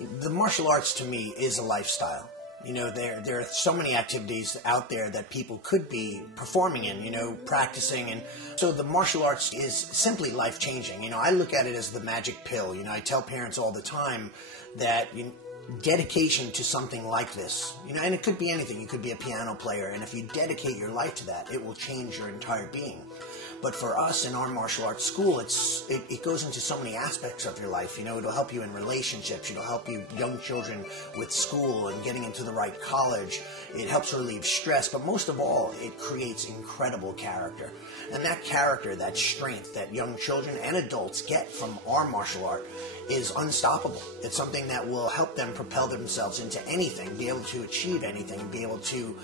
The martial arts to me is a lifestyle. You know, there are so many activities out there that people could be performing in, you know, practicing. And so the martial arts is simply life-changing. You know, I look at it as the magic pill. You know, I tell parents all the time that dedication to something like this, you know, and it could be anything. You could be a piano player, and if you dedicate your life to that, it will change your entire being. But for us in our martial arts school, it goes into so many aspects of your life. You know, it'll help you in relationships. It'll help you, young children, with school and getting into the right college. It helps relieve stress. But most of all, it creates incredible character. And that character, that strength that young children and adults get from our martial art is unstoppable. It's something that will help them propel themselves into anything, be able to achieve anything, and be able to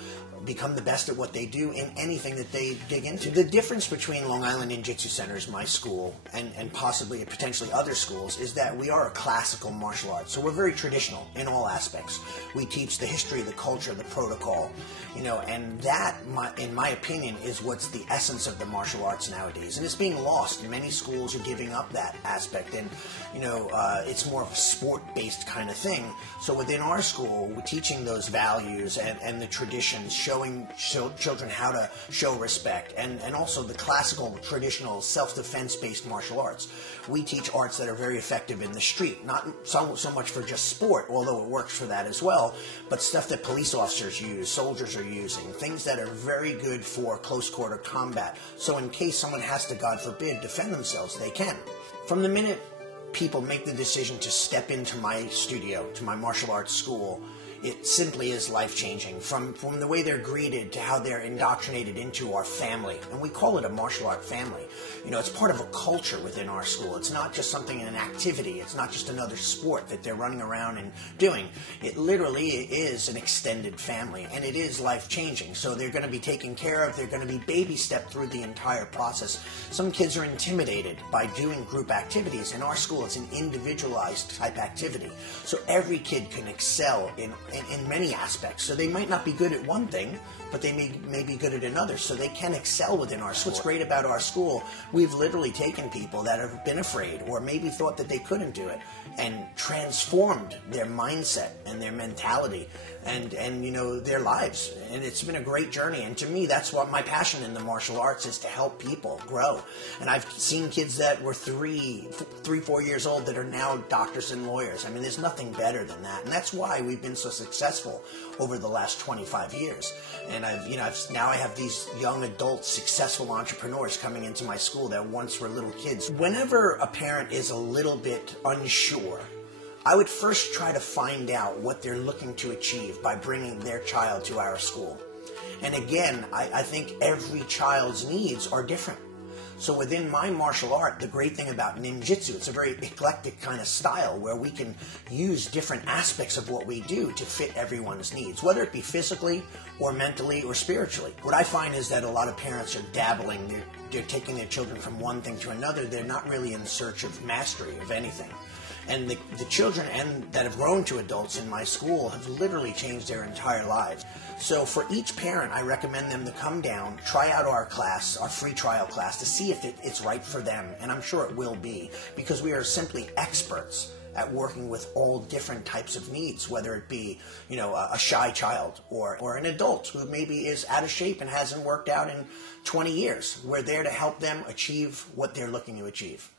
become the best at what they do in anything that they dig into. The difference between Long Island Ninjutsu Centers, my school, and possibly potentially other schools is that we are a classical martial arts. So we're very traditional in all aspects. We teach the history, the culture, the protocol, you know, and that, in my opinion, is what's the essence of the martial arts nowadays. And it's being lost. Many schools are giving up that aspect, and, you know, it's more of a sport-based kind of thing. So within our school, we're teaching those values and the traditions, showing children how to show respect, and also the classical, traditional, self-defense based martial arts. We teach arts that are very effective in the street, not so much for just sport, although it works for that as well, but stuff that police officers use, soldiers are using, things that are very good for close quarter combat. So in case someone has to, God forbid, defend themselves, they can. From the minute people make the decision to step into my studio, to my martial arts school, it simply is life-changing, from the way they're greeted to how they're indoctrinated into our family. And we call it a martial art family. You know, it's part of a culture within our school. It's not just something, an activity. It's not just another sport that they're running around and doing. It literally is an extended family, and it is life-changing. So they're going to be taken care of. They're going to be baby-stepped through the entire process. Some kids are intimidated by doing group activities. In our school, it's an individualized type activity. So every kid can excel in many aspects. So they might not be good at one thing, but they may be good at another. So they can excel within our school. What's great about our school, we've literally taken people that have been afraid or maybe thought that they couldn't do it and transformed their mindset and their mentality and you know, their lives. And it's been a great journey. And to me, that's what my passion in the martial arts is, to help people grow. And I've seen kids that were 3, 4 years old that are now doctors and lawyers. I mean, there's nothing better than that. And that's why we've been so successful over the last 25 years. And now I have these young adults, successful entrepreneurs coming into my school that once were little kids. Whenever a parent is a little bit unsure, I would first try to find out what they're looking to achieve by bringing their child to our school. And again, I think every child's needs are different. So within my martial art, the great thing about ninjutsu, it's a very eclectic kind of style where we can use different aspects of what we do to fit everyone's needs, whether it be physically or mentally or spiritually. What I find is that a lot of parents are dabbling. They're taking their children from one thing to another. They're not really in search of mastery of anything. And the children that have grown to adults in my school have literally changed their entire lives. So for each parent, I recommend them to come down, try out our class, our free trial class, to see if it's right for them. And I'm sure it will be, because we are simply experts at working with all different types of needs, whether it be, you know, a shy child or an adult who maybe is out of shape and hasn't worked out in 20 years. We're there to help them achieve what they're looking to achieve.